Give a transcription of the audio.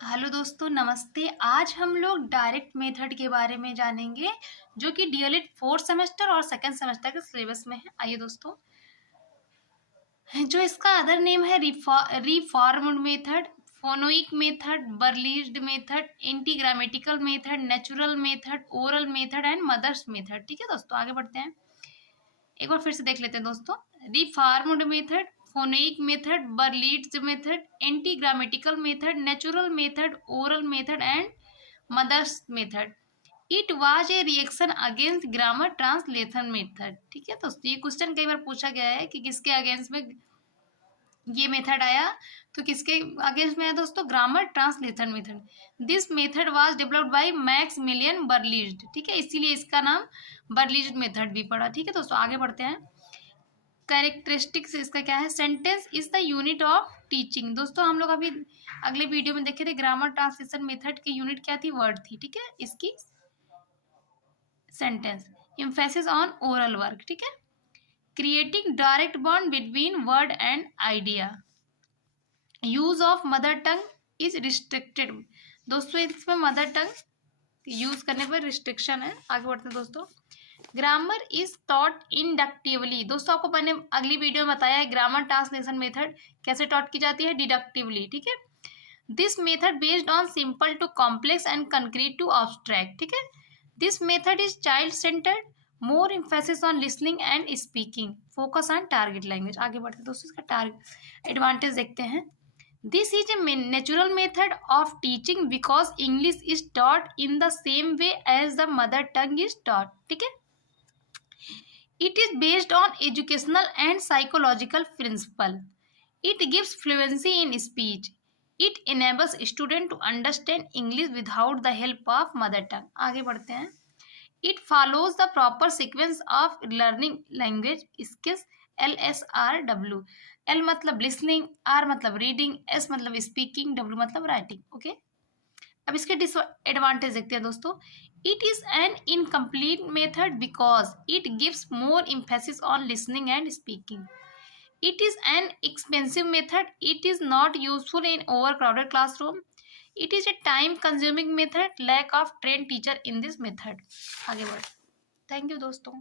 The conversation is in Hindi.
हेलो दोस्तों, नमस्ते। आज हम लोग डायरेक्ट मेथड के बारे में जानेंगे जो कि डीएलएड फोर्थ सेमेस्टर और सेकंड सेमेस्टर के सिलेबस में है। आइए दोस्तों, जो इसका अदर नेम है reformed method, phonetic method, Berlitz method, anti method, natural method, oral method and mother's method. ठीक है दोस्तों, आगे बढ़ते हैं। एक बार फिर से देख लेते हैं दोस्तों। Reformed method, phonetic method, Berlitz method, anti grammatical method, natural method, oral method and mother's method. It was a reaction against grammar translation method. ठीक है दोस्तों, ये क्वेश्चन कई बार पूछा गया है कि किसके अगेंस्ट में ये मेथड आया। तो किसके अगेंस्ट में है दोस्तों? Grammar translation method. This method was developed by Maximilian Berlitz. ठीक है, इसीलिए इसका नाम बर्लीज्ड मेथड भी पड़ा। ठीक है दोस्तों, आगे बढ़ते हैं। कैरेक्टरिस्टिक्स इसका क्या है? Sentence is the unit of teaching. दोस्तों हम लोग अभी अगले वीडियो में देखे थे ग्रामर ट्रांसलेशन मेथड की यूनिट क्या थी? वर्ड थी। ठीक है, इसकी sentence. Emphasis on oral work. ठीक है, creating direct bond between word and idea. Use of mother tongue is restricted. दोस्तों इसमें मदर टंग यूज करने पर रिस्ट्रिक्शन है। आगे बढ़ते हैं दोस्तों। Grammar is taught inductively. दोस्तों आपको मैंने अगली वीडियो में बताया है ग्रामर ट्रांसलेशन मेथड कैसे टॉट की जाती है, डिडक्टिवली। ठीक है, this method based on simple to complex and concrete to abstract. ठीक है, this method is child centred, more emphasis on listening and speaking, focus on target language. आगे बढ़ते हैं दोस्तों, इसका टारगेट एडवांटेज देखते हैं। This is a natural method of teaching because English is taught in the same way as the mother tongue is taught. ठीक है, it is based on educational and psychological principle. It gives fluency in speech. It enables student to understand English without the help of mother tongue. आगे बढ़ते हैं। It follows the proper sequence of learning language skills LSRW. L मतलब लिसनिंग, R मतलब रीडिंग, S मतलब स्पीकिंग, W मतलब राइटिंग। ओके, अब इसके डिसएडवांटेज देखते हैं दोस्तों। It is an incomplete method because it gives more emphasis on listening and speaking. It is an expensive method. It is not useful in overcrowded classroom. It is a time consuming method, lack of train teacher in this method. आगे बढ़। थैंक यू दोस्तों।